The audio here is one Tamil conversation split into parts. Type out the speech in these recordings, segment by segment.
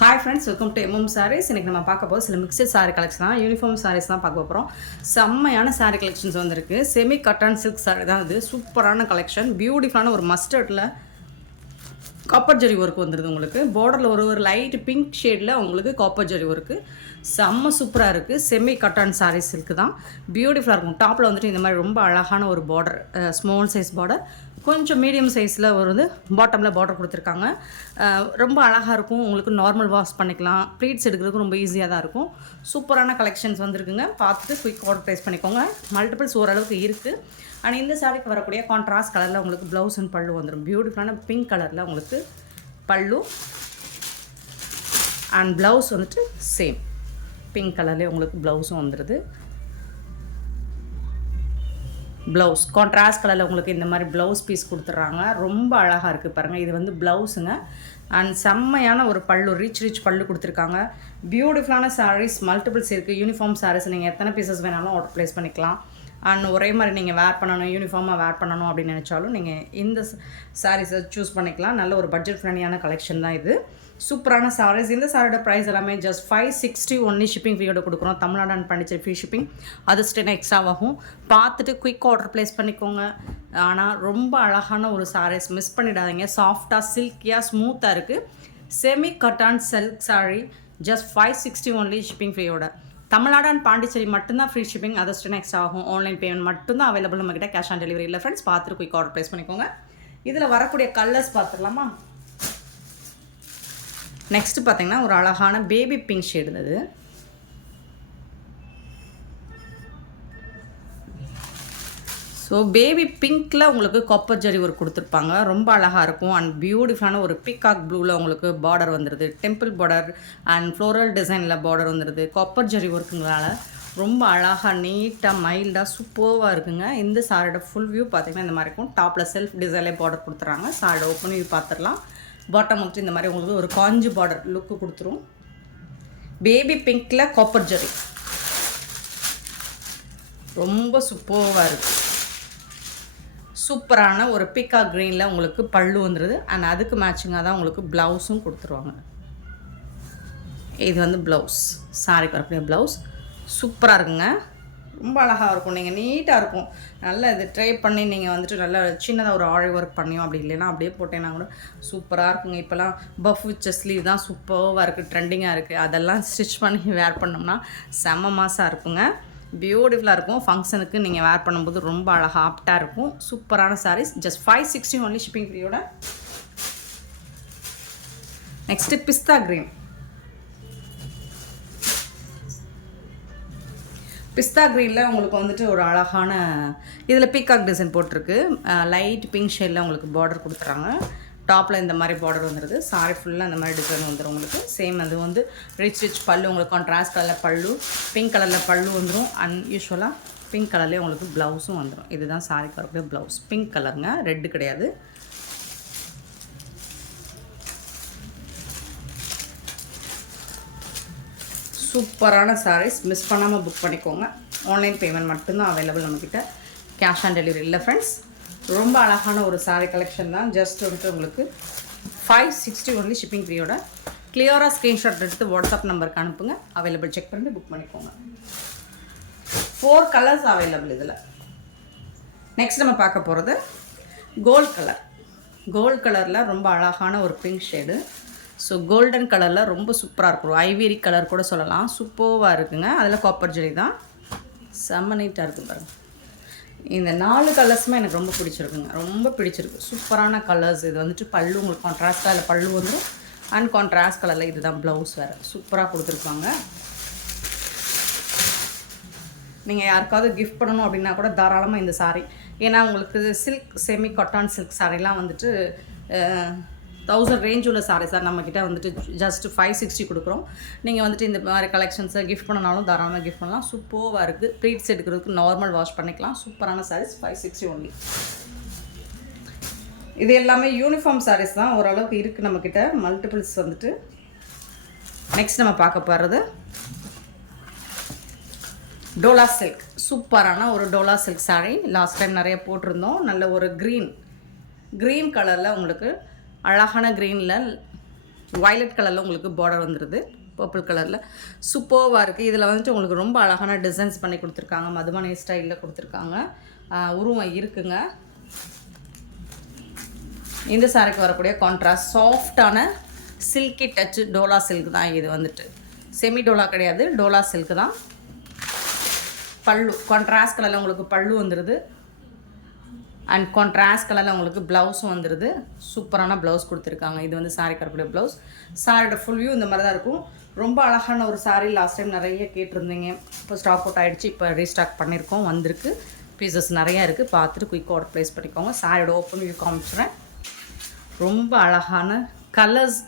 Hi friends, welcome to MM saris. இன்றைக்கி நம்ம பார்க்க போது சில மிக்சட் சாரீ கலெக்ஷன் தான், யூனிஃபார்ம் சாரீஸ் தான் பார்க்க போகிறோம். செம்மையான சாரீ கலெக்ஷன்ஸ் வந்திருக்கு. செமி கட்டன் சில்க் சாரீ தான் இது. சூப்பரான கலெக்ஷன், பியூட்டிஃபுல்லான ஒரு மஸ்டர்டில் காப்பர் ஜரி ஒர்க் வந்துடுது. உங்களுக்கு பார்டரில் ஒரு லைட் பிங்க் ஷேடில் உங்களுக்கு காப்பர் ஜரி ஒர்க்கு செம்ம சூப்பராக இருக்குது. செமி கட்டான் சாரீ சில்க்கு தான், பியூட்டிஃபுல்லாக இருக்கும். டாப்பில் வந்துட்டு இந்த மாதிரி ரொம்ப அழகான ஒரு பார்டர், ஸ்மால் சைஸ் பார்டர், கொஞ்சம் மீடியம் சைஸில் ஒரு பாட்டமில் பார்டர் கொடுத்துருக்காங்க. ரொம்ப அழகாக இருக்கும். உங்களுக்கு நார்மல் வாஷ் பண்ணிக்கலாம், ப்ளீட்ஸ் எடுக்கிறதுக்கு ரொம்ப ஈஸியாக தான் இருக்கும். சூப்பரான கலெக்ஷன்ஸ் வந்துருக்குங்க. பார்த்துட்டு குயிக் ஆர்டர் ப்ளேஸ் பண்ணிக்கோங்க. மல்டிபிள்ஸ் ஓரளவுக்கு இருக்குது. அண்ட் இந்த சாரிக்கு வரக்கூடிய கான்ட்ராஸ்ட் கலரில் உங்களுக்கு ப்ளவுஸ் அண்ட் பல்லு வந்துடும். பியூட்டிஃபுல்லான பிங்க் கலரில் உங்களுக்கு பல்லு அண்ட் ப்ளவுஸ் வந்துட்டு சேம் பிங்க் கலர்லேயே உங்களுக்கு ப்ளவுஸும் வந்துடுது. ப்ளவுஸ் கான்ட்ராஸ்ட் கலரில் உங்களுக்கு இந்த மாதிரி ப்ளவுஸ் பீஸ் கொடுத்துட்றாங்க. ரொம்ப அழகாக இருக்குது பாருங்கள். இது வந்து ப்ளவுஸுங்க. அண்ட் செம்மையான ஒரு பல்லு, ரிச் பல்லு கொடுத்துருக்காங்க. பியூட்டிஃபுல்லான சாரீஸ் மல்டிபிள்ஸ் இருக்குது. யூனிஃபார்ம் சாரீஸ் நீங்கள் எத்தனை பீசஸ் வேணாலும் ஆர்டர் ப்ளேஸ் பண்ணிக்கலாம். அண்ட் ஒரே மாதிரி நீங்கள் வேர் பண்ணணும், யூனிஃபார்மாக வேர் பண்ணணும் அப்படின்னு நினச்சாலும் நீங்கள் இந்த சாரீஸை சூஸ் பண்ணிக்கலாம். நல்ல ஒரு பட்ஜெட் ஃப்ரெண்ட்லியான கலெக்ஷன் தான் இது. சூப்பரான சாரீஸ். இந்த சாரியோட ப்ரைஸ் எல்லாமே ஜஸ்ட் 560 ஒன்லி. ஷிப்பிங் ஃப்ரீயோட கொடுக்குறோம். Tamil Nadu and Pondicherry free shipping, அது ஸ்டென் எக்ஸ்ட்ரா ஆகும். பார்த்துட்டு குயிக் ஆர்டர் ப்ளேஸ் பண்ணிக்கோங்க. ஆனால் ரொம்ப அழகான ஒரு சாரீஸ், மிஸ் பண்ணிடாதீங்க. சாஃப்டாக சில்கியாக ஸ்மூத்தாக இருக்குது. Semi cotton silk sari just 560 only. Shipping ஃப்ரீயோட. தமிழ்நாடு அண்ட் பாண்டிச்சேரி மட்டும்தான் ஃப்ரீ ஷிப்பிங், அது ஸ்டென் எக்ஸ்ட்ரா ஆகும். ஆன்லைன் பேமெண்ட் மட்டும்தான் அவைலபிள் நம்மக்கிட்ட. கேஷ் ஆன் டெலிவரி இல்லை ஃப்ரெண்ட்ஸ். பார்த்துட்டு குயிக் ஆர்டர் ப்ளேஸ் பண்ணிக்கோங்க. இதில் வரக்கூடிய கலர்ஸ் பார்த்துடலாமா? நெக்ஸ்ட்டு பார்த்தீங்கன்னா ஒரு அழகான பேபி பிங்க் ஷேடு இருந்தது. ஸோ பேபி பிங்க்கில் உங்களுக்கு காப்பர் ஜரி ஒர்க் கொடுத்துருப்பாங்க. ரொம்ப அழகாக இருக்கும். அண்ட் பியூட்டிஃபுல்லான ஒரு பீகாக் ப்ளூவில் உங்களுக்கு பார்டர் வந்துடுது. டெம்பிள் பார்டர் அண்ட் ஃப்ளோரல் டிசைனில் பார்டர் வந்துடுது. காப்பர் ஜரி ஒர்க்குங்களால் ரொம்ப அழகாக நீட்டாக மைல்டாக சூப்பராக இருக்குங்க. இந்த சாரியோட ஃபுல் வியூ பார்த்திங்கன்னா இந்த மாதிரி இருக்கும். டாப்பில் செல்ஃப் டிசைன்லே பார்டர் கொடுத்துறாங்க. சாரியோட ஓப்பன் வியூ பார்த்துடலாம். பாட்டம் வந்துட்டு இந்த மாதிரி உங்களுக்கு ஒரு காஞ்சி பார்டர் லுக்கு கொடுத்துரும். பேபி பிங்க்கில் காப்பர் ஜரி ரொம்ப சூப்பராக இருக்குது. சூப்பரான ஒரு பீக்கா க்ரீனில் உங்களுக்கு பல்லு வந்துடுது. அண்ட் அதுக்கு மேட்சிங்காக தான் உங்களுக்கு ப்ளவுஸும் கொடுத்துருவாங்க. இது வந்து ப்ளவுஸ், சாரிக்கு வரக்கூடிய ப்ளவுஸ். சூப்பராக இருக்குங்க. ரொம்ப அழகாக இருக்கும். நீங்கள் நீட்டாக இருக்கும். நல்லா இது ட்ரை பண்ணி நீங்கள் வந்துட்டு நல்லா சின்னதாக ஒரு ஆரி ஒர்க் பண்ணியும், அப்படி இல்லைன்னா அப்படியே போட்டேன்னா கூட சூப்பராக இருக்குங்க. இப்போலாம் பஃப் வித் ஸ்லீவ் தான் சூப்பராக இருக்குது, ட்ரெண்டிங்காக இருக்குது. அதெல்லாம் ஸ்டிச் பண்ணி வேர் பண்ணோம்னா செம்ம மாசாக இருக்குங்க. பியூட்டிஃபுல்லாக இருக்கும். ஃபங்க்ஷனுக்கு நீங்கள் வேர் பண்ணும்போது ரொம்ப அழகாக ஆப்டாக இருக்கும். சூப்பரான சாரீஸ் ஜஸ்ட் 560 ஒன்லி. ஷிப்பிங் ஃப்ரீயோட. Next pista green. பிஸ்தா க்ரீனில் உங்களுக்கு வந்துட்டு ஒரு அழகான இதில் பீகாக் டிசைன் போட்டிருக்கு. லைட் பிங்க் ஷேடில் உங்களுக்கு பார்டர் கொடுத்துறாங்க. டாப்பில் இந்த மாதிரி பார்டர் வந்துடுது. சாரி ஃபுல்லாக இந்த மாதிரி டிசைன் வந்துடும் உங்களுக்கு. சேம் அது வந்து ரிச் பல்லு உங்களுக்கு கான்ட்ராஸ்ட் கலரில் பல்லு, பிங்க் கலரில் பல்லு வந்துடும். யூஸ்வலாக பிங்க் கலர்லேயே உங்களுக்கு ப்ளவுஸும் வந்துடும். இதுதான் சாரிக்கு வரக்கூடிய ப்ளவுஸ். பிங்க் கலருங்க, ரெட்டு கிடையாது. சூப்பரான சாரீஸ், மிஸ் பண்ணாமல் புக் பண்ணிக்கோங்க. ஆன்லைன் பேமெண்ட் மட்டும்தான் அவைலபிள் நம்மக்கிட்ட. கேஷ் ஆன் டெலிவரி இல்லை ஃப்ரெண்ட்ஸ். ரொம்ப அழகான ஒரு சாரீ கலெக்ஷன் தான். ஜஸ்ட் வந்துட்டு உங்களுக்கு 560 ஒன்லி. ஷிப்பிங் ஃப்ரீயோட. கிளியராக ஸ்க்ரீன்ஷாட் எடுத்து வாட்ஸ்அப் நம்பருக்கு அனுப்புங்க. அவைலபிள் செக் பண்ணி புக் பண்ணிக்கோங்க. 4 கலர்ஸ் அவைலபிள் இதில். நெக்ஸ்ட் நம்ம பார்க்க போகிறது கோல்ட் கலர். கோல்ட் கலரில் ரொம்ப அழகான ஒரு பிங்க் ஷேடு. ஸோ கோல்டன் கலரில் ரொம்ப சூப்பராக இருக்கும். ஐவேரி கலர் கூட சொல்லலாம். சூப்பராக இருக்குங்க. அதில் காப்பர் ஜரி தான். செம்ம நீட்டாக இருக்குது பாருங்கள். இந்த 4 கலர்ஸுமே எனக்கு ரொம்ப பிடிச்சிருக்குங்க. ரொம்ப பிடிச்சிருக்கு. சூப்பரான கலர்ஸ். இது வந்துட்டு பல்லு உங்களுக்கு கான்ட்ராஸ்ட் கலரில் பல்லு வந்துடும். அண்ட் கான்ட்ராஸ்ட் கலரில் இதுதான் ப்ளவுஸ் வேறு. சூப்பராக கொடுத்துருக்காங்க. நீங்கள் யாருக்காவது கிஃப்ட் பண்ணணும் அப்படின்னா கூட தாராளமாக இந்த சாரீ. ஏன்னா உங்களுக்கு சில்க் செமி காட்டன் சில்க் சாரீலாம் வந்துட்டு 1000 ரேஞ்ச் உள்ள சாரீஸ் தான் நம்மக்கிட்ட வந்துட்டு ஜஸ்ட் 560 கொடுக்குறோம். நீங்கள் வந்துட்டு இந்த மாதிரி கலெக்ஷன்ஸை கிஃப்ட் பண்ணனாலும் தாராளமாக கிஃப்ட் பண்ணலாம். சூப்பராக இருக்குது. ப்ளீட்ஸ் எடுக்கிறதுக்கு நார்மல் வாஷ் பண்ணிக்கலாம். சூப்பரான சாரீஸ் 560 ஒன்லி. இது எல்லாமே யூனிஃபார்ம் சாரீஸ் தான். ஓரளவுக்கு இருக்குது நம்மக்கிட்ட. மல்டிபிள்ஸ் வந்துட்டு. நெக்ஸ்ட் நம்ம பார்க்க போகிறது டோலா சில்க். சூப்பரான ஒரு Dola silk sari. Last time நிறைய போட்டிருந்தோம். நல்ல ஒரு க்ரீன் கலரில் உங்களுக்கு அழகான க்ரீனில் வயலட் கலரில் உங்களுக்கு பார்டர் வந்துடுது, பர்பிள் கலரில் சூப்பர்வாக இருக்குது. இதில் வந்துட்டு உங்களுக்கு ரொம்ப அழகான டிசைன்ஸ் பண்ணி கொடுத்துருக்காங்க, மதுபானி ஸ்டைலில் கொடுத்துருக்காங்க, உருவம் இருக்குங்க. இந்த சாரிக்கு வரக்கூடிய கான்ட்ராஸ்ட் சாஃப்டான சில்கி டச்சு டோலா சில்க் தான். இது வந்துட்டு செமி டோலா கிடையாது, டோலா சில்க் தான். பல்லு கான்ட்ராஸ்ட் கலரில் உங்களுக்கு பல்லு வந்துடுது, அண்ட் கான்ட்ராஸ்ட் கலரில் உங்களுக்கு ப்ளவுஸும் வந்துடுது. சூப்பரான ப்ளவுஸ் கொடுத்துருக்காங்க. இது வந்து சாரிக்கு வரக்கூடிய ப்ளவுஸ். சாரியோட ஃபுல் வியூ இந்த மாதிரி தான் இருக்கும். ரொம்ப அழகான ஒரு சாரி. லாஸ்ட் டைம் நிறைய கேட்டிருந்தீங்க, இப்போ ஸ்டாக் அவுட் ஆகிடுச்சு, இப்போ ரீஸ்டாக் பண்ணியிருக்கோம், வந்திருக்கு. பீசஸ் நிறையா இருக்குது, பார்த்துட்டு குயிக் ஆர்டர் ப்ளேஸ் பண்ணிக்கோங்க. சாரியோட ஓப்பன் வியூ காமிச்சிடுறேன். ரொம்ப அழகான கலர்ஸ்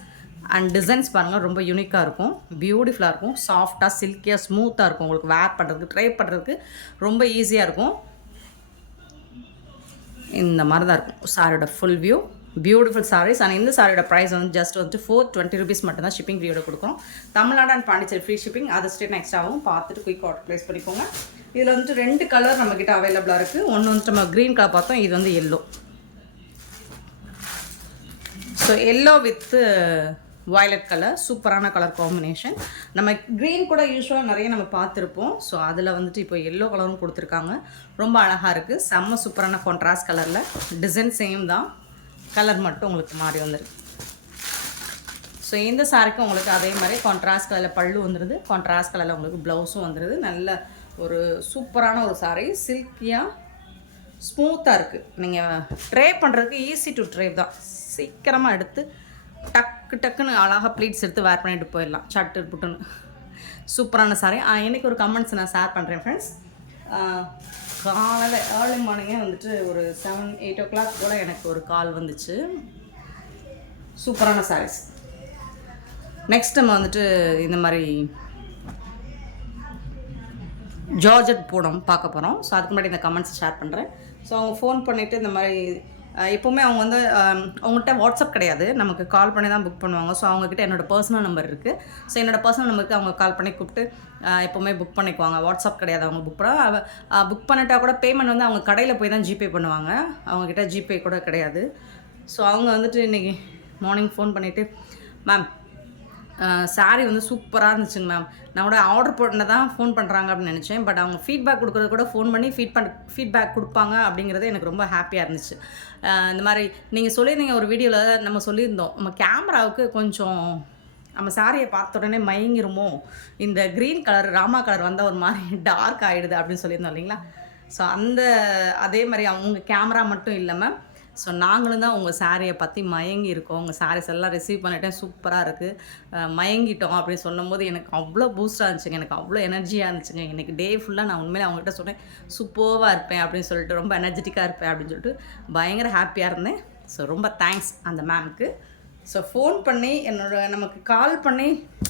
அண்ட் டிசைன்ஸ் பாருங்கள், ரொம்ப யூனிக்காக இருக்கும், பியூட்டிஃபுல்லாக இருக்கும், சாஃப்டாக சில்கியாக ஸ்மூத்தாக இருக்கும். உங்களுக்கு வேர் பண்ணுறதுக்கு ட்ரை பண்ணுறதுக்கு ரொம்ப ஈஸியாக இருக்கும். இந்த மாதிரி தான் இருக்கும் சாரியோட full view. Beautiful saris. And இந்த சாரியோட ப்ரைஸ் வந்து ஜஸ்ட் வந்து 420 rupees மட்டும்தான் ஷிப்பிங் ஃப்ரீயோட கொடுக்குறோம். Tamil Nadu and Pondicherry free shipping, அது ஸ்டேட் எக்ஸ்ட்ராவும். பார்த்துட்டு குயிக் ஆர்டர் ப்ளேஸ் பண்ணிக்கோங்க. இதில் வந்துட்டு 2 கலர் நம்மக்கிட்ட அவைலபிளாக இருக்குது. ஒன்று வந்துட்டு நம்ம க்ரீன் கலர் பார்த்தோம், இது வந்து yellow. So yellow with violet colour, சூப்பரான கலர் காம்பினேஷன். நம்ம க்ரீன் கூட யூஸ்வலாக நிறைய நம்ம பார்த்துருப்போம். ஸோ அதில் வந்துட்டு இப்போ எல்லோ கலரும் கொடுத்துருக்காங்க. ரொம்ப அழகாக இருக்குது, செம்ம சூப்பரான கான்ட்ராஸ்ட் கலரில். டிசைன் சேம் தான், கலர் மட்டும் உங்களுக்கு மாறி வந்துருக்கு. ஸோ இந்த சாரிக்கு உங்களுக்கு அதே மாதிரி கான்ட்ராஸ்ட் கலரில் பல்லு வந்துடுது, கான்ட்ராஸ்ட் கலரில் உங்களுக்கு ப்ளவுஸும் வந்துடுது. நல்ல ஒரு சூப்பரான ஒரு சாரி, சில்கியாக ஸ்மூத்தாக இருக்குது. நீங்கள் ட்ரே பண்ணுறதுக்கு ஈஸி டு ட்ரே தான். சீக்கிரமாக எடுத்து டக்குன்னு அழகாக ப்ளீட்ஸ் எடுத்து வேர் பண்ணிட்டு போயிடலாம், சட்டு புட்டுன்னு. சூப்பரான சாரி. இன்றைக்கி ஒரு கமெண்ட்ஸ் நான் ஷேர் பண்ணுறேன் ஃப்ரெண்ட்ஸ். காலையில் ஏர்லி மார்னிங்கே வந்துட்டு ஒரு 7-8 o'clock போல் எனக்கு ஒரு கால் வந்துச்சு. சூப்பரான சாரீஸ். நெக்ஸ்ட் நம்ம வந்துட்டு இந்த மாதிரி ஜார்ஜெட் பூனம் பார்க்க போகிறோம். ஸோ அதுக்கு முன்னாடி இந்த கமெண்ட்ஸ் ஷேர் பண்ணுறேன். ஸோ அவங்க ஃபோன் பண்ணிவிட்டு இந்த மாதிரி எப்போவுமே அவங்க வந்து அவங்கள்ட்ட வாட்ஸ்அப் கிடையாது, நமக்கு கால் பண்ணி தான் புக் பண்ணுவாங்க. ஸோ அவங்கக்கிட்ட என்னோடய பர்சனல் நம்பர் இருக்குது. ஸோ என்னோடய பர்சனல் நம்பருக்கு அவங்க கால் பண்ணி கூப்பிட்டு எப்போவுமே புக் பண்ணிக்குவாங்க. வாட்ஸ்அப் கிடையாது, அவங்க புக் பண்ணிட்டா கூட பேமெண்ட் வந்து அவங்க கடையில் போய் தான் ஜிபே பண்ணுவாங்க, அவங்கக்கிட்ட ஜிபே கூட கிடையாது. ஸோ அவங்க வந்துட்டு இன்றைக்கி மார்னிங் ஃபோன் பண்ணிவிட்டு, மேம் சாரீ வந்து சூப்பராக இருந்துச்சுங்க மேம், நான் கூட ஆர்டர் போட்டு தான் ஃபோன் பண்ணுறாங்க அப்படின்னு நினச்சேன். பட் அவங்க ஃபீட்பேக் கொடுக்குறது கூட ஃபோன் பண்ணி ஃபீட்பேக் கொடுப்பாங்க அப்படிங்கிறது எனக்கு ரொம்ப ஹாப்பியாக இருந்துச்சு. இந்த மாதிரி நீங்கள் சொல்லியிருந்தீங்க ஒரு வீடியோவில், நம்ம சொல்லியிருந்தோம் நம்ம கேமராவுக்கு கொஞ்சம் நம்ம சாரியை பார்த்த உடனே மயங்கிருமோ, இந்த க்ரீன் கலர் ராமா கலர் வந்தால் ஒரு மாதிரி டார்க் ஆகிடுது அப்படின்னு சொல்லியிருந்தோம் இல்லைங்களா. ஸோ அதே மாதிரி அவங்க கேமரா மட்டும் இல்லாமல் ஸோ நாங்களும் தான் உங்கள் சாரியை பற்றி மயங்கி இருக்கோம். உங்கள் சாரீஸ் எல்லாம் ரிசீவ் பண்ணிட்டேன், சூப்பராக இருக்குது, மயங்கிட்டோம் அப்படின்னு சொல்லும்போது எனக்கு அவ்வளோ பூஸ்டாக இருந்துச்சுங்க, எனக்கு அவ்வளோ எனர்ஜியாக இருந்துச்சுங்க. இன்றைக்கி டே ஃபுல்லாக நான் உண்மையிலே அவங்ககிட்ட சொன்னேன் சூப்பராக இருப்பேன் அப்படின்னு சொல்லிட்டு, ரொம்ப எனர்ஜெட்டிக்காக இருப்பேன் அப்படின்னு சொல்லிட்டு பயங்கர ஹாப்பியாக இருந்தேன். ஸோ ரொம்ப தேங்க்ஸ் அந்த மேம்க்கு. ஸோ ஃபோன் பண்ணி நமக்கு கால் பண்ணி,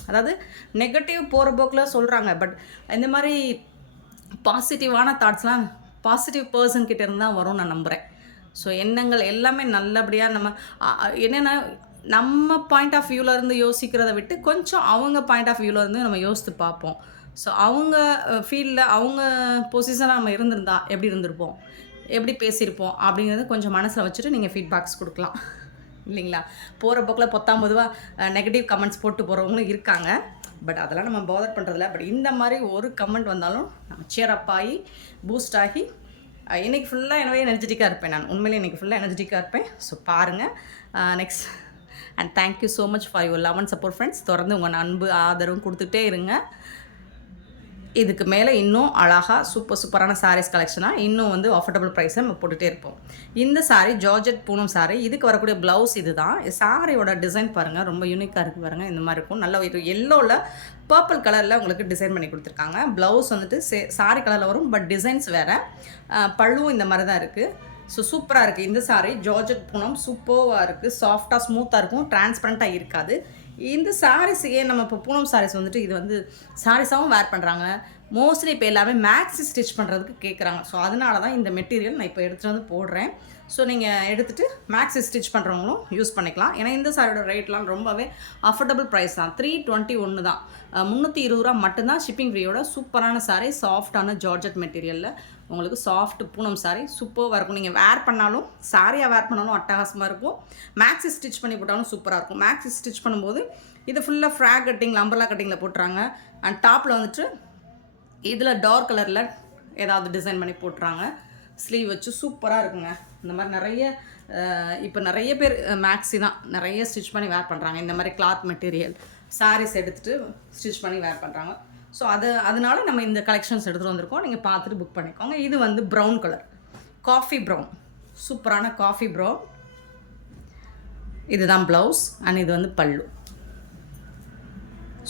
அதாவது நெகட்டிவ் போகிற போக்கில் சொல்கிறாங்க, பட் இந்த மாதிரி பாசிட்டிவான தாட்ஸ்லாம் பாசிட்டிவ் பர்சன்கிட்ட இருந்தால் வரும் நான் நம்புகிறேன். ஸோ எண்ணங்கள் எல்லாமே நல்லபடியாக நம்ம என்னென்னா நம்ம பாயிண்ட் ஆஃப் வியூவிலேருந்து யோசிக்கிறத விட்டு கொஞ்சம் அவங்க பாயிண்ட் ஆஃப் வியூவிலேருந்து நம்ம யோசித்து பார்ப்போம். ஸோ அவங்க ஃபீல்டில் அவங்க பொசிஷனாக நம்ம இருந்திருந்தா எப்படி இருந்திருப்போம், எப்படி பேசியிருப்போம் அப்படிங்கிறத கொஞ்சம் மனசில் வச்சுட்டு நீங்கள் ஃபீட்பேக்ஸ் கொடுக்கலாம் இல்லைங்களா. போகிற போக்கில் 19 நெகட்டிவ் கமெண்ட்ஸ் போட்டு போகிறவங்களும் இருக்காங்க, பட் அதெல்லாம் நம்ம பாதர் பண்ணுறதில்ல. பட் இந்த மாதிரி ஒரு கமெண்ட் வந்தாலும் நம்ம சேரப் ஆகி பூஸ்ட் ஆகி இன்றைக்கி ஃபுல்லாக எனவே எனர்ஜெட்டிக்காக இருப்பேன். நான் உண்மையிலே இன்றைக்கி ஃபுல்லாக எனர்ஜெட்டிக்காக இருப்பேன். ஸோ பாருங்கள். Next and thank you so much for your love and support friends. தொடர்ந்து உங்கள் அன்பு ஆதரவும் கொடுத்துட்டே இருங்க. இதுக்கு மேலே இன்னும் அழகாக சூப்பரான சாரீஸ் கலெக்ஷனாக இன்னும் வந்து அஃபோர்டபுள் ப்ரைஸை நம்ம போட்டுகிட்டே இருப்போம். இந்த சாரீ ஜார்ஜெட் பூனம் சாரீ, இதுக்கு வரக்கூடிய ப்ளவுஸ் இது தான். சாரியோட டிசைன் பாருங்கள், ரொம்ப யூனிக்காக இருக்குது பாருங்கள். இந்த மாதிரி இருக்கும், நல்ல ஒரு எல்லோவில் பர்பிள் கலரில் உங்களுக்கு டிசைன் பண்ணி கொடுத்துருக்காங்க. ப்ளவுஸ் வந்துட்டு சாரி கலரில் வரும், பட் டிசைன்ஸ் வேறு. பல்லுவும் இந்த மாதிரி தான் இருக்குது. ஸோ சூப்பராக இருக்குது இந்த சாரீ. ஜார்ஜெட் பூனம் சூப்பராக இருக்குது, சாஃப்டாக ஸ்மூத்தாக இருக்கும், டிரான்ஸ்பரண்ட்டாக இருக்காது. இந்த சாரீஸ் ஏன் நம்ம இப்போ பூனம் சாரீஸ் வந்துட்டு இது வந்து சாரீஸாகவும் வேர் பண்ணுறாங்க. மோஸ்ட்லி இப்போ எல்லாமே மேக்ஸி ஸ்டிச் பண்ணுறதுக்கு கேட்குறாங்க. ஸோ அதனால தான் இந்த மெட்டீரியல் நான் இப்போ எடுத்துகிட்டு வந்து போடுறேன். ஸோ நீங்கள் எடுத்துகிட்டு மேக்ஸி ஸ்டிச் பண்ணுறவங்களும் யூஸ் பண்ணிக்கலாம். ஏன்னா இந்த சாரியோட ரேட்லாம் ரொம்பவே அஃபோர்டபுள் ப்ரைஸ் தான். 321 தான், 320 ரூபா மட்டும்தான் ஷிப்பிங் ஃப்ரீயோட. சூப்பரான சாரீ, சாஃப்டான ஜார்ஜெட் மெட்டீரியலில் உங்களுக்கு சாஃப்ட் பூனம் சாரீ சூப்பராக இருக்கும். நீங்கள் வேர் பண்ணாலும் சாரியாக வேர் பண்ணாலும் அட்டகாசமாக இருக்கும். மேக்ஸி ஸ்டிச் பண்ணி போட்டாலும் சூப்பராக இருக்கும். மேக்ஸி ஸ்டிச் பண்ணும்போது இது ஃபுல்லாக ஃப்ராக் கட்டிங் அம்பர்லா கட்டிங்கில் போட்டுறாங்க. அண்ட் டாப்பில் வந்துட்டு இதில் டார்க் கலரில் ஏதாவது டிசைன் பண்ணி போட்டுறாங்க. ஸ்லீவ் வச்சு சூப்பராக இருக்குங்க. இந்த மாதிரி நிறைய இப்போ நிறைய பேர் மேக்ஸி தான் நிறைய ஸ்டிச் பண்ணி வேர் பண்ணுறாங்க. இந்த மாதிரி கிளாத் மெட்டீரியல் சாரீஸ் எடுத்துகிட்டு ஸ்டிச் பண்ணி வேர் பண்ணுறாங்க. ஸோ அதனால நம்ம இந்த கலெக்ஷன்ஸ் எடுத்துகிட்டு வந்திருக்கோம். நீங்கள் பார்த்துட்டு புக் பண்ணிக்கோங்க. இது வந்து ப்ரௌன் கலர், காஃபி ப்ரௌன், சூப்பரான காஃபி ப்ரௌன். இதுதான் ப்ளவுஸ் அண்ட் இது வந்து பல்லு.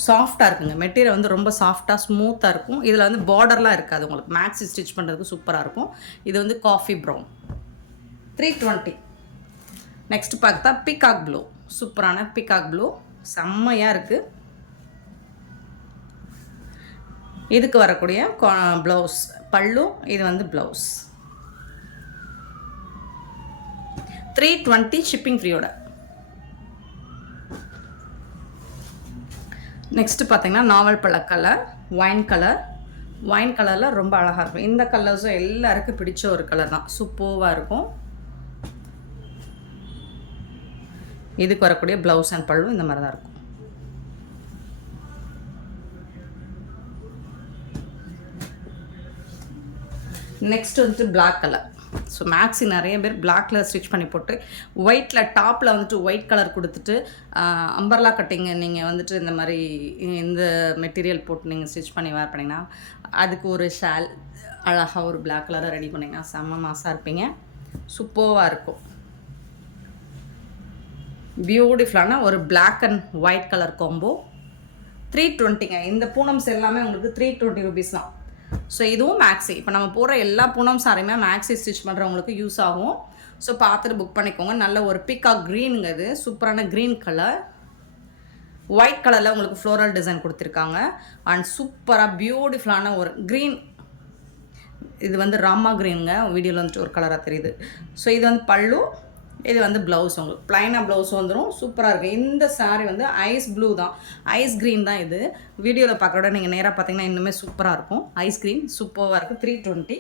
சாஃப்டாக இருக்குங்க. மெட்டீரியல் வந்து ரொம்ப சாஃப்டாக ஸ்மூத்தாக இருக்கும். இதில் வந்து பார்டர்லாம் இருக்காது. உங்களுக்கு மேக்ஸி ஸ்டிச் பண்ணுறதுக்கு சூப்பராக இருக்கும். இது வந்து காஃபி ப்ரௌன் 320. நெக்ஸ்ட் பார்த்தா பீகாக் ப்ளூ, சூப்பரான பீகாக் ப்ளூ, செம்மையாக இருக்குது. இதுக்கு வரக்கூடிய ப்ளவுஸ் பல்லு. இது வந்து ப்ளவுஸ் 320 ஷிப்பிங் ஃப்ரீயோட. நெக்ஸ்ட்டு பார்த்தீங்கன்னா நாவல் பழ கலர், ஒயின் கலர். ஒயின் கலரில் ரொம்ப அழகாக இருக்கும். இந்த கலர்ஸும் எல்லாருக்கும் பிடிச்ச ஒரு கலர் தான், சூப்பராக இருக்கும். இதுக்கு வரக்கூடிய ப்ளவுஸ் அண்ட் பல்லு இந்த மாதிரி தான் இருக்கும். நெக்ஸ்ட் வந்துட்டு பிளாக் கலர். ஸோ மேக்ஸி நிறைய பேர் பிளாக் கலர் ஸ்டிச் பண்ணி போட்டு ஒயிட்டில் டாப்பில் வந்துட்டு ஒயிட் கலர் கொடுத்துட்டு அம்பர்லா கட்டிங்க நீங்கள் வந்துட்டு இந்த மாதிரி இந்த மெட்டீரியல் போட்டு நீங்கள் ஸ்டிச் பண்ணி வேர் பண்ணிங்கன்னா அதுக்கு ஒரு ஷால் அழகாக ஒரு பிளாக் கலரை ரெடி பண்ணிங்கன்னா செம்ம மாசாக இருப்பீங்க. சூப்பராக இருக்கும். பியூட்டிஃபுல்லான ஒரு black and white colour combo 320ங்க. இந்த பூனம்ஸ் எல்லாமே உங்களுக்கு 320 ருபீஸ் தான். ஸோ இதுவும் மேக்ஸி. இப்போ நம்ம போடுற எல்லா பூனம் சாரியுமே மேக்ஸி ஸ்டிச் பண்ணுறவங்களுக்கு யூஸ் ஆகும். ஸோ பார்த்துட்டு புக் பண்ணிக்கோங்க. நல்ல ஒரு பீகாக் க்ரீனுங்க. இது சூப்பரான க்ரீன் கலர், ஒயிட் கலரில் உங்களுக்கு ஃப்ளோரல் டிசைன் கொடுத்துருக்காங்க. அண்ட் சூப்பராக பியூட்டிஃபுல்லான ஒரு க்ரீன். இது வந்து ராமா க்ரீனுங்க. வீடியோவில் வந்துட்டு ஒரு கலராக தெரியுது. ஸோ இது வந்து பல்லு, இது வந்து ப்ளவுஸ். உங்களுக்கு ப்ளைனாக ப்ளவுஸ் வந்துடும். சூப்பராக இருக்குது. இந்த சாரீ வந்து ஐஸ் ப்ளூ தான், ஐஸ் க்ரீன் தான். இது வீடியோவில் பார்க்குறோட நீங்கள் நேராக பார்த்தீங்கன்னா இன்னுமே சூப்பராக இருக்கும். ஐஸ் க்ரீன் சூப்பராக இருக்குது. 320.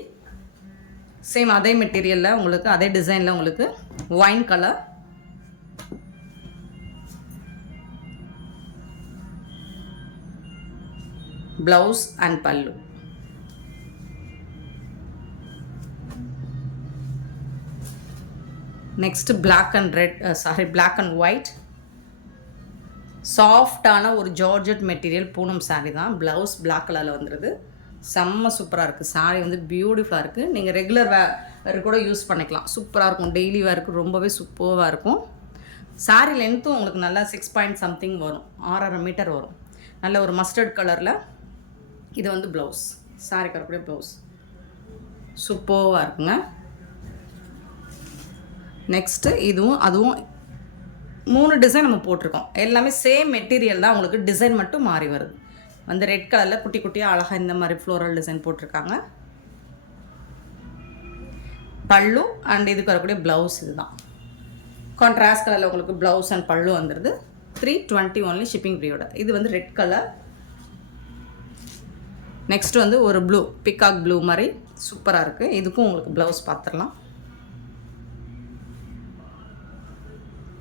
சேம் அதே மெட்டீரியலில் உங்களுக்கு அதே டிசைனில் உங்களுக்கு wine colour. Blouse and pallu. Next black and red, black and white, சாஃப்டான ஒரு ஜார்ஜெட் மெட்டீரியல் பூனம் சாரீ தான். ப்ளவுஸ் பிளாக் கலரில் வந்துடுது. செம்ம சூப்பராக இருக்குது. சாரீ வந்து பியூட்டிஃபுல்லாக இருக்குது. நீங்கள் ரெகுலர் வேர் கூட யூஸ் பண்ணிக்கலாம். சூப்பராக இருக்கும். டெய்லி வேருக்கு ரொம்பவே சூப்பராக இருக்கும். சாரீ லென்த்தும் உங்களுக்கு நல்லா 6 பாயிண்ட் சம்திங் வரும், 6.5 மீட்டர் வரும். நல்ல ஒரு மஸ்டர்ட் கலரில். இது வந்து ப்ளவுஸ், சாரீ வரக்கூடிய ப்ளவுஸ் சூப்பராக இருக்குங்க. நெக்ஸ்ட்டு இதுவும் அதுவும் 3 டிசைன் நம்ம போட்டிருக்கோம். எல்லாமே சேம் மெட்டீரியல் தான், உங்களுக்கு டிசைன் மட்டும் மாறி வருது. வந்து ரெட் கலரில் குட்டி குட்டியாக அழகாக இந்த மாதிரி ஃப்ளோரல் டிசைன் போட்டிருக்காங்க. பல்லு அண்ட் இதுக்கு வரக்கூடிய ப்ளவுஸ் இது தான். கான்ட்ராஸ்ட் கலரில் உங்களுக்கு ப்ளவுஸ் அண்ட் பல்லு வந்துடுது. 320 ஒன்லி ஷிப்பிங் ஃப்ரீயோட. இது வந்து ரெட் கலர். நெக்ஸ்ட் வந்து ஒரு ப்ளூ, பிகாக் ப்ளூ மாதிரி சூப்பராக இருக்குது. இதுக்கும் உங்களுக்கு ப்ளவுஸ் பார்த்துடலாம்.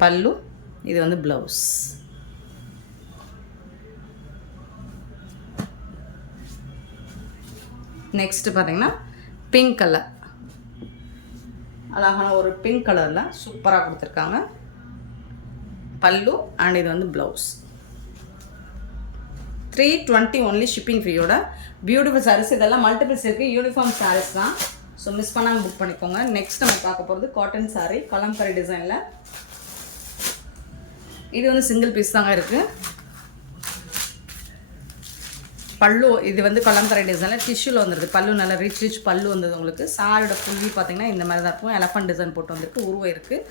பல்லு, இது வந்து ப்ளவுஸ். நெக்ஸ்ட்டு பார்த்தீங்கன்னா பிங்க் கலர், அழகான ஒரு பிங்க் கலரில் சூப்பராக கொடுத்துருக்காங்க. பல்லு அண்ட் இது வந்து ப்ளவுஸ். 320 ஒன்லி ஷிப்பிங் ஃப்ரீயோட. பியூட்டிஃபுல் சாரீஸ். இதெல்லாம் மல்டிபிள்ஸ் இருக்குது. யூனிஃபார்ம் சாரீஸ் தான். ஸோ மிஸ் பண்ணாமல் புக் பண்ணிக்கோங்க. நெக்ஸ்ட் நம்ம பார்க்க போகிறது காட்டன் சாரீ, கலம்கரி டிசைனில். இது வந்து சிங்கிள் பீஸ் தாங்க இருக்குது. பல்லு இது வந்து கலம்கரை டிசைனில் டிஷ்யூவில் வந்துடுது. பல்லு நல்லா ரிச் பல்லு வந்தது உங்களுக்கு. சாரோட ஃபுல்லி பார்த்தீங்கன்னா இந்த மாதிரி தான் இருக்கும். எலஃபண்ட் டிசைன் போட்டு வந்துருக்கு. உருவம் இருக்குது.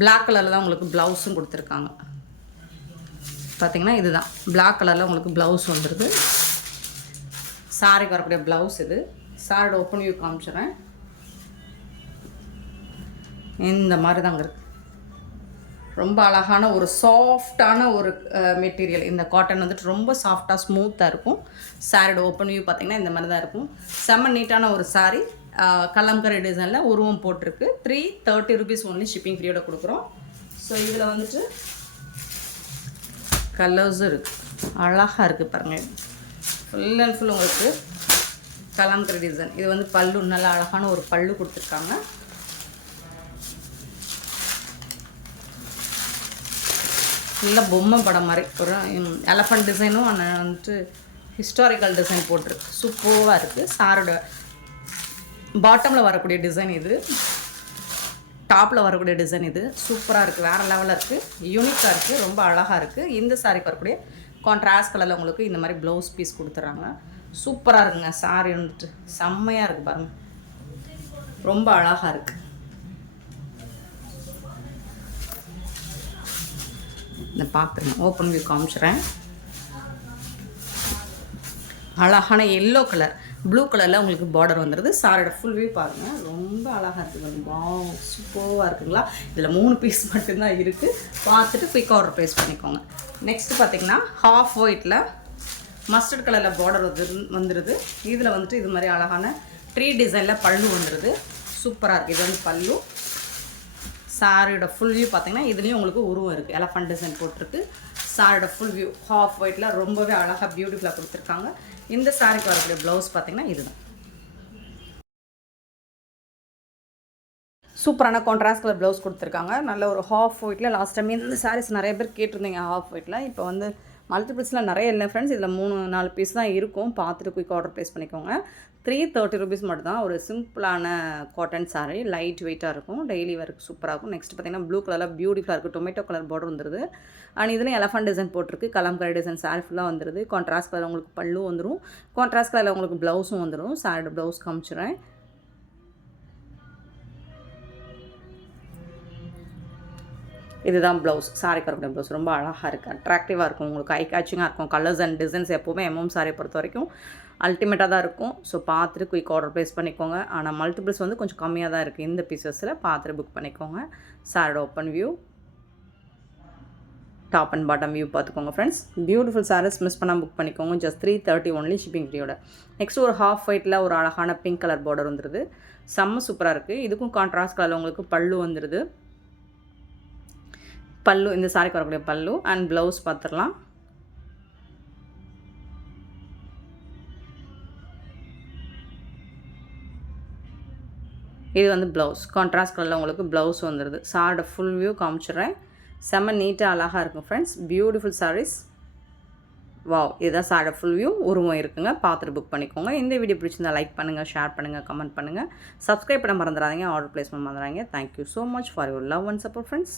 பிளாக் கலரில் தான் உங்களுக்கு ப்ளவுஸும் கொடுத்துருக்காங்க. பார்த்தீங்கன்னா இதுதான் பிளாக் கலரில் உங்களுக்கு ப்ளவுஸ் வந்துடுது. சாரிக்கு வரக்கூடிய ப்ளவுஸ் இது. சாரோட ஓப்பன் வியூ காமிச்சிடுறேன். இந்த மாதிரி தாங்க இருக்குது. ரொம்ப அழகான ஒரு சாஃப்டான ஒரு மெட்டீரியல். இந்த காட்டன் வந்துட்டு ரொம்ப சாஃப்டாக ஸ்மூத்தாக இருக்கும். சாரியோட ஓப்பன் வியூ பார்த்திங்கன்னா இந்த மாதிரி தான் இருக்கும். செம்ம நீட்டான ஒரு சாரீ. கலம்கரி டிசைனில் உருவம் போட்டிருக்கு. 330 rupees ஒன்லி ஷிப்பிங் ஃப்ரீயோட கொடுக்குறோம். ஸோ இதில் வந்துட்டு கலர்ஸும் இருக்குது. அழகாக இருக்குது பாருங்கள். ஃபுல் அண்ட் ஃபுல் உங்களுக்கு கலம்கரி டிசைன். இது வந்து பல்லு நல்லா அழகான ஒரு பல்லு கொடுத்துருக்காங்க. நல்லா பொம்மை படம் மாதிரி ஒரு எலஃபண்ட் டிசைனும் வந்துட்டு ஹிஸ்டாரிக்கல் டிசைன் போட்டிருக்கு. சூப்பராக இருக்குது. சாரோட பாட்டமில் வரக்கூடிய டிசைன் இது, டாப்பில் வரக்கூடிய டிசைன் இது. சூப்பராக இருக்குது, வேறு லெவலில் இருக்குது, யூனிக்காக இருக்குது, ரொம்ப அழகாக இருக்குது. இந்த சாரிக்கு வரக்கூடிய கான்ட்ராஸ்ட் கலரில் உங்களுக்கு இந்த மாதிரி ப்ளவுஸ் பீஸ் கொடுத்துட்றாங்க. சூப்பராக இருக்குங்க. சாரி வந்துட்டு செம்மையாக இருக்குது பாருங்கள், ரொம்ப அழகாக இருக்குது. இந்த பார்த்துருங்க, ஓப்பன் வியூ காமிச்சிட்றேன். அழகான எல்லோ கலர், ப்ளூ கலரில் உங்களுக்கு பார்டர் வந்துடுது. சாரோட ஃபுல் வியூ பாருங்கள், ரொம்ப அழகாக இருக்குது. வாவ், சூப்பராக இருக்குங்களா. இதில் 3 பீஸ் மட்டும்தான் இருக்குது. பார்த்துட்டு குயிக் ஆர்டர் ப்ளேஸ் பண்ணிக்கோங்க. நெக்ஸ்ட்டு பார்த்திங்கன்னா ஹாஃப் ஒயிட்டில் மஸ்டர்ட் கலரில் பார்டர் வந்துடுது. இதில் வந்துட்டு இது மாதிரி அழகான ட்ரீ டிசைனில் பல்லு வந்துடுது. சூப்பராக இருக்குது. இது வந்து பல்லு. சாரியோட ஃபுல் வியூ பார்த்திங்கன்னா இதுலேயும் உங்களுக்கு உருவம் இருக்குது, எலஃபண்ட் டிசைன் போட்டிருக்கு. சாரியோட ஃபுல் வியூ ஹாஃப் ஒயிட்டில் ரொம்பவே அழகாக பியூட்டிஃபுல்லாக கொடுத்துருக்காங்க. இந்த சாரிக்கு வரக்கூடிய ப்ளவுஸ் பார்த்திங்கன்னா இதுதான். சூப்பரான கான்ட்ராஸ்ட் கலர் ப்ளவுஸ் கொடுத்துருக்காங்க. நல்ல ஒரு ஹாஃப் ஒயிட்டில். லாஸ்ட் டைம் இந்த சாரீஸ் நிறைய பேர் கேட்டிருந்தீங்க ஹாஃப் ஒயிட்டில். இப்போ வந்து மல்டிபிள்ஸில் நிறைய இல்லை ஃப்ரெண்ட்ஸ். இதில் 3-4 பீஸ் தான் இருக்கும். பார்த்துட்டு குயிக் ஆர்டர் ப்ளேஸ் பண்ணிக்கோங்க. 330 rupees மட்டும் தான். ஒரு சிம்பிளான காட்டன் சாரீ, லைட் வெயிட்டாக இருக்கும், டெய்லி வேருக்கு சூப்பராக இருக்கும். நெக்ஸ்ட் பார்த்திங்கன்னா ப்ளூ கலரில் பியூட்டிஃபுல்லாக இருக்குது. டொமேட்டோ கலர் பார்டர் வந்துடுது. அண்ட் இதுலேயும் எலஃபண்ட் டிசைன் போட்டிருக்கு. கலம்கரி டிசைன் சாரீ ஃபுல்லாக வந்துடுது. கான்ட்ராஸ்ட் கலர் உங்களுக்கு பல்லு வந்துடும். கான்ட்ராஸ்ட் கலரில் உங்களுக்கு ப்ளவுஸும் வந்துடும். சாரியோட ப்ளவுஸ் காமிச்சிடுறேன். இதுதான் ப்ளவுஸ். சாரி கருடைய ப்ளவுஸ் ரொம்ப அழகாக இருக்குது, அட்ராக்டிவாக இருக்கும், உங்களுக்கு ஐ கேச்சிங்காக இருக்கும். கலர்ஸ் அண்ட் டிசைன்ஸ் எப்போவுமே எம்எம் சாரியை பொறுத்த வரைக்கும் அல்டிமேட்டாக தான் இருக்கும். ஸோ பார்த்துட்டு குயிக் ஆர்டர் ப்ளேஸ் பண்ணிக்கோங்க. ஆனால் மல்டிபிள்ஸ் வந்து கொஞ்சம் கம்மியாக தான் இருக்குது இந்த பீசஸில். பார்த்துட்டு புக் பண்ணிக்கோங்க. சாரியோட open view, top and bottom view பார்த்துக்கோங்க ஃப்ரெண்ட்ஸ். பியூட்டிஃபுல் சாரீஸ் மிஸ் பண்ணால் புக் பண்ணிக்கோங்க. ஜஸ்ட் 330 ஒன்லி ஷிப்பிங் ஃப்ரீயோட. நெக்ஸ்ட் ஒரு ஹாஃப் ஒயிட்டில் ஒரு அழகான பிங்க் கலர் பார்டர் வந்துடுது. செம்ம சூப்பராக இருக்குது. இதுக்கும் கான்ட்ராஸ்ட் கலரில் உங்களுக்கு பல்லு வந்துடுது. பல்லு, இந்த சாரிக்கு வரக்கூடிய பல்லு அண்ட் ப்ளவுஸ் பார்த்துடலாம். இது வந்து ப்ளவுஸ். கான்ட்ராஸ்ட் கலரில் உங்களுக்கு ப்ளவுஸ் வந்துடுது. சாரோட ஃபுல் வியூ காமிச்சிடுறேன். செம்ம நீட்டாக அழகாக இருக்கும் ஃப்ரெண்ட்ஸ். பியூட்டிஃபுல் சாரீஸ். வாவ், இதுதான் சாரோட ஃபுல் வியூ. உருவம் இருக்குங்க. பார்த்துட்டு புக் பண்ணிக்கோங்க. இந்த வீடியோ பிடிச்சிருந்தா லைக் பண்ணுங்கள், ஷேர் பண்ணுங்கள், கமெண்ட் பண்ணுங்கள். சப்ஸ்கிரைப் பண்ண மறந்துடாதீங்க. ஆர்டர் ப்ளேஸ் பண்ண மறந்துடாதீங்க. Thank you so much for your love and support friends.